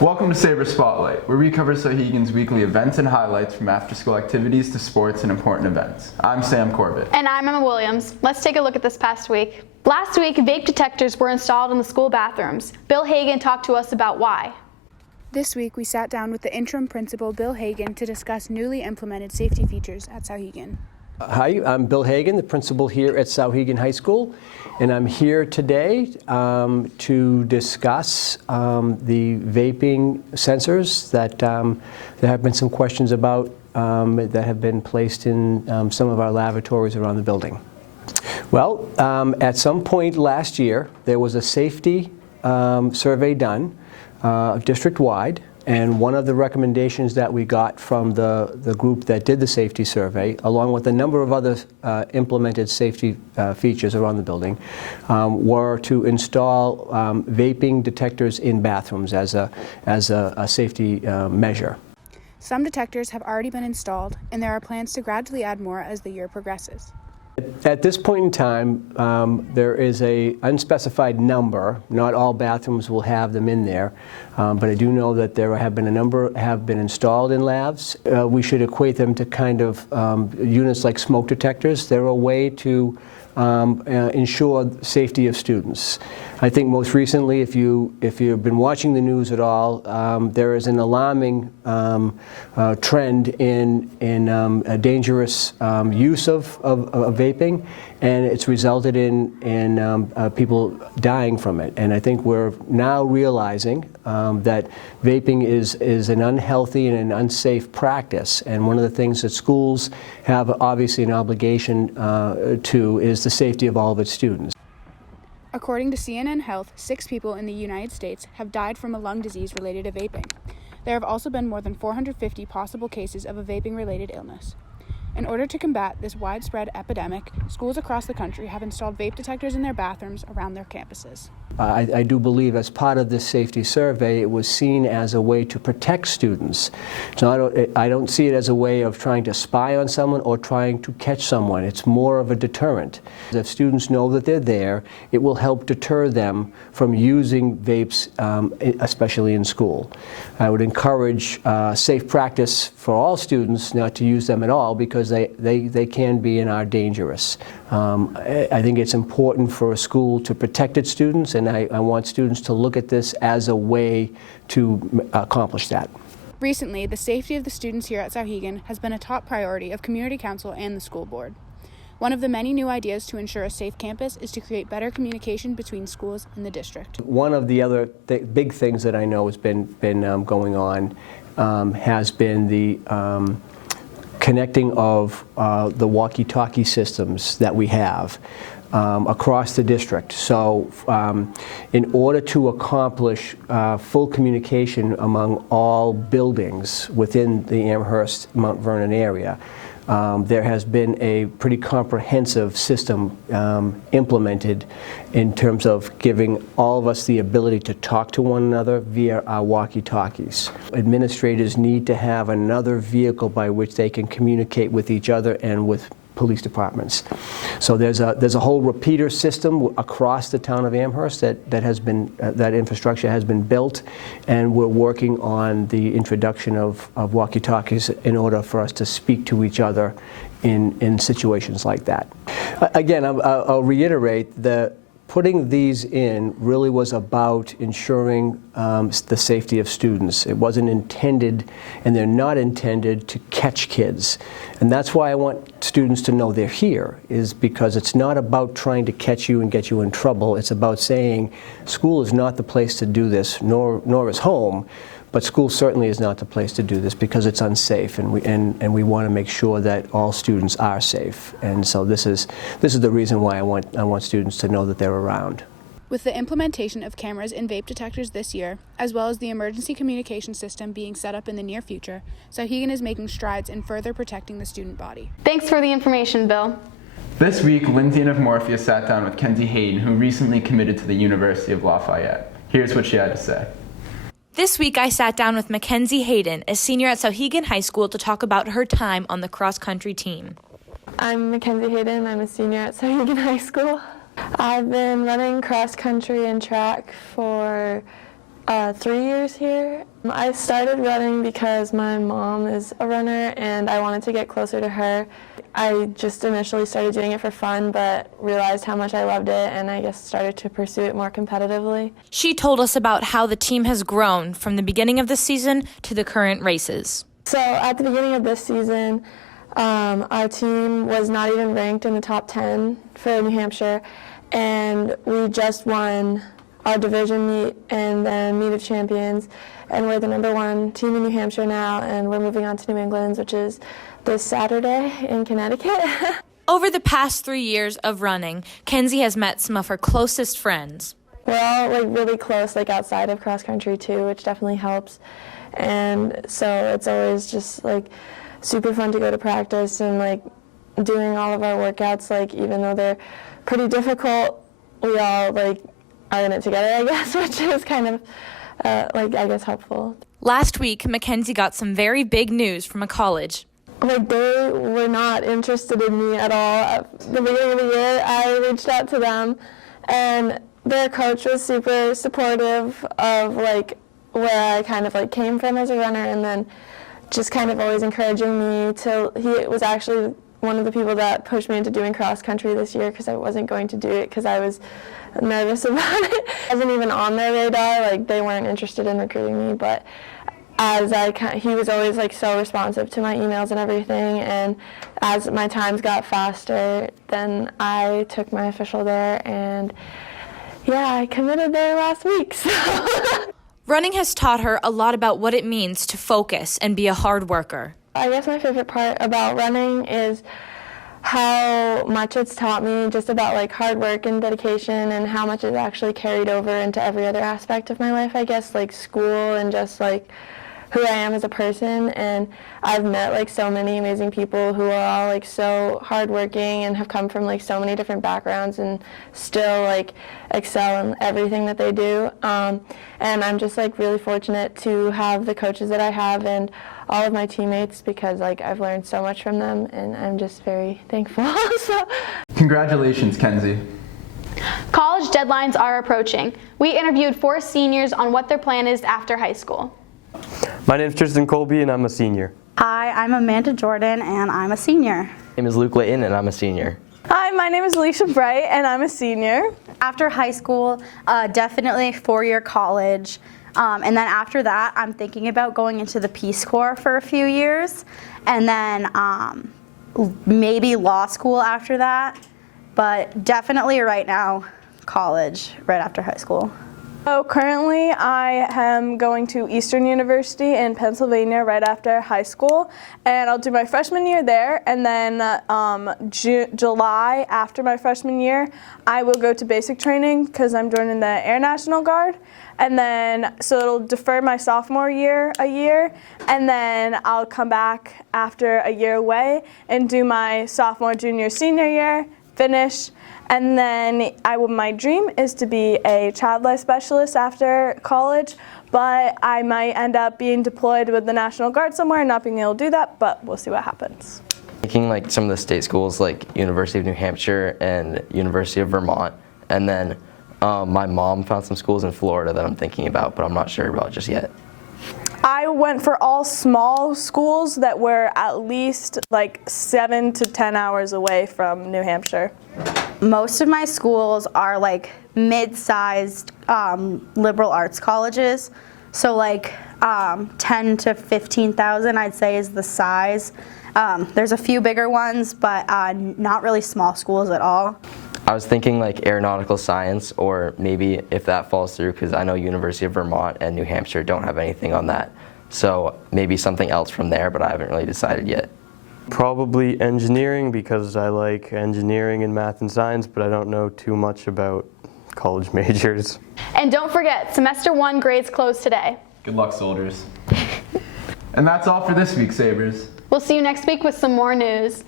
Welcome to Saber Spotlight, where we cover Sauhegan's weekly events and highlights from after-school activities to sports and important events. I'm Sam Corbett. And I'm Emma Williams. Let's take a look at this past week. Last week, vape detectors were installed in the school bathrooms. Bill Haden talked to us about why. This week, we sat down with the interim principal, Bill Haden, to discuss newly implemented safety features at Sauhegan. Hi, I'm Bill Haden, the principal here at Sauhegan High School, and I'm here today to discuss the vaping sensors that there have been some questions about that have been placed in some of our lavatories around the building. Well, at some point last year, there was a safety survey done district-wide. And one of the recommendations that we got from the group that did the safety survey, along with a number of other implemented safety features around the building, were to install vaping detectors in bathrooms as a safety measure. Some detectors have already been installed, and there are plans to gradually add more as the year progresses. At this point in time, there is an unspecified number. Not all bathrooms will have them in there, but I do know that there have been a number have been installed in labs. We should equate them to kind of units like smoke detectors. They're a way to ensure safety of students. I think most recently, if you've been watching the news at all, there is an alarming trend in a dangerous use of vaping, and it's resulted in people dying from it. And I think we're now realizing that vaping is an unhealthy and an unsafe practice. And one of the things that schools have obviously an obligation to is the safety of all of its students. According to CNN Health, 6 people in the United States have died from a lung disease related to vaping. There have also been more than 450 possible cases of a vaping-related illness. In order to combat this widespread epidemic, schools across the country have installed vape detectors in their bathrooms around their campuses. I do believe as part of this safety survey, it was seen as a way to protect students. So I don't see it as a way of trying to spy on someone or trying to catch someone. It's more of a deterrent. If students know that they're there, it will help deter them from using vapes, especially in school. I would encourage safe practice for all students not to use them at all because they can be and are dangerous. I think it's important for a school to protect its students, and I want students to look at this as a way to accomplish that. Recently, the safety of the students here at Sauhegan has been a top priority of Community Council and the school board. One of the many new ideas to ensure a safe campus is to create better communication between schools and the district. One of the other big things that I know has been going on has been the connecting of the walkie-talkie systems that we have across the district. So in order to accomplish full communication among all buildings within the Amherst, Mount Vernon area, there has been a pretty comprehensive system implemented in terms of giving all of us the ability to talk to one another via our walkie-talkies. Administrators need to have another vehicle by which they can communicate with each other and with police departments. So there's a whole repeater system across the town of Amherst that infrastructure has been built, and we're working on the introduction of walkie-talkies in order for us to speak to each other in situations like that. Again, I'll reiterate that putting these in really was about ensuring the safety of students. It wasn't intended, and they're not intended, to catch kids. And that's why I want students to know they're here, is because it's not about trying to catch you and get you in trouble. It's about saying school is not the place to do this, nor is home. But school certainly is not the place to do this because it's unsafe, and we want to make sure that all students are safe. And so this is the reason why I want students to know that they're around. With the implementation of cameras and vape detectors this year, as well as the emergency communication system being set up in the near future, Sauhegan is making strides in further protecting the student body. Thanks for the information, Bill. This week, Lindsay and Morphia sat down with Mackenzie Hayden, who recently committed to the University of Lafayette. Here's what she had to say. This week, I sat down with Mackenzie Hayden, a senior at Sauhegan High School, to talk about her time on the cross-country team. I'm Mackenzie Hayden. I'm a senior at Sauhegan High School. I've been running cross-country and track for 3 years here. I started running because my mom is a runner and I wanted to get closer to her. I just initially started doing it for fun, but realized how much I loved it and I guess started to pursue it more competitively. She told us about how the team has grown from the beginning of the season to the current races. So at the beginning of this season, our team was not even ranked in the top 10 for New Hampshire, and we just won our division meet and then meet of champions, and we're the #1 team in New Hampshire now, and we're moving on to New England's, which is this Saturday in Connecticut. Over the past 3 years of running, Kenzie has met some of her closest friends. We're all like really close, like outside of cross country too, which definitely helps. And so it's always just like super fun to go to practice and like doing all of our workouts, like even though they're pretty difficult, we all like are in it together, I guess, which is kind of like I guess helpful. Last week, Mackenzie got some very big news from a college. Like they were not interested in me at all. At the beginning of the year, I reached out to them and their coach was super supportive of like where I kind of like came from as a runner, and then just kind of always encouraging me to, he was actually one of the people that pushed me into doing cross country this year because I wasn't going to do it because I was nervous about it. I wasn't even on their radar, like they weren't interested in recruiting me, but he was always like so responsive to my emails and everything, and as my times got faster, then I took my official there, and yeah, I committed there last week. So. Running has taught her a lot about what it means to focus and be a hard worker. I guess my favorite part about running is how much it's taught me just about like hard work and dedication, and how much it's actually carried over into every other aspect of my life, I guess, like school and just like who I am as a person. And I've met like so many amazing people who are all like so hardworking and have come from like so many different backgrounds and still like excel in everything that they do. And I'm just like really fortunate to have the coaches that I have and all of my teammates, because like I've learned so much from them and I'm just very thankful. So. Congratulations, Kenzie. College deadlines are approaching. We interviewed 4 seniors on what their plan is after high school. My name is Tristan Colby and I'm a senior. Hi, I'm Amanda Jordan and I'm a senior. My name is Luke Layton and I'm a senior. Hi, my name is Alicia Bright and I'm a senior. After high school, definitely 4-year college. And then after that, I'm thinking about going into the Peace Corps for a few years, and then maybe law school after that. But definitely right now, college right after high school. So currently I am going to Eastern University in Pennsylvania right after high school, and I'll do my freshman year there, and then July after my freshman year I will go to basic training because I'm joining the Air National Guard, and then so it'll defer my sophomore year a year, and then I'll come back after a year away and do my sophomore, junior, senior year, finish. And then my dream is to be a child life specialist after college, but I might end up being deployed with the National Guard somewhere and not being able to do that, but we'll see what happens. Thinking like some of the state schools like University of New Hampshire and University of Vermont, and then my mom found some schools in Florida that I'm thinking about, but I'm not sure about just yet. I went for all small schools that were at least like 7 to 10 hours away from New Hampshire. Most of my schools are like mid-sized liberal arts colleges, so like 10 to 15,000 I'd say is the size. There's a few bigger ones, but not really small schools at all. I was thinking like aeronautical science, or maybe if that falls through, because I know University of Vermont and New Hampshire don't have anything on that. So maybe something else from there, but I haven't really decided yet. Probably engineering, because I like engineering and math and science, but I don't know too much about college majors. And don't forget, semester 1 grades close today. Good luck, soldiers. And that's all for this week, Sabres. We'll see you next week with some more news.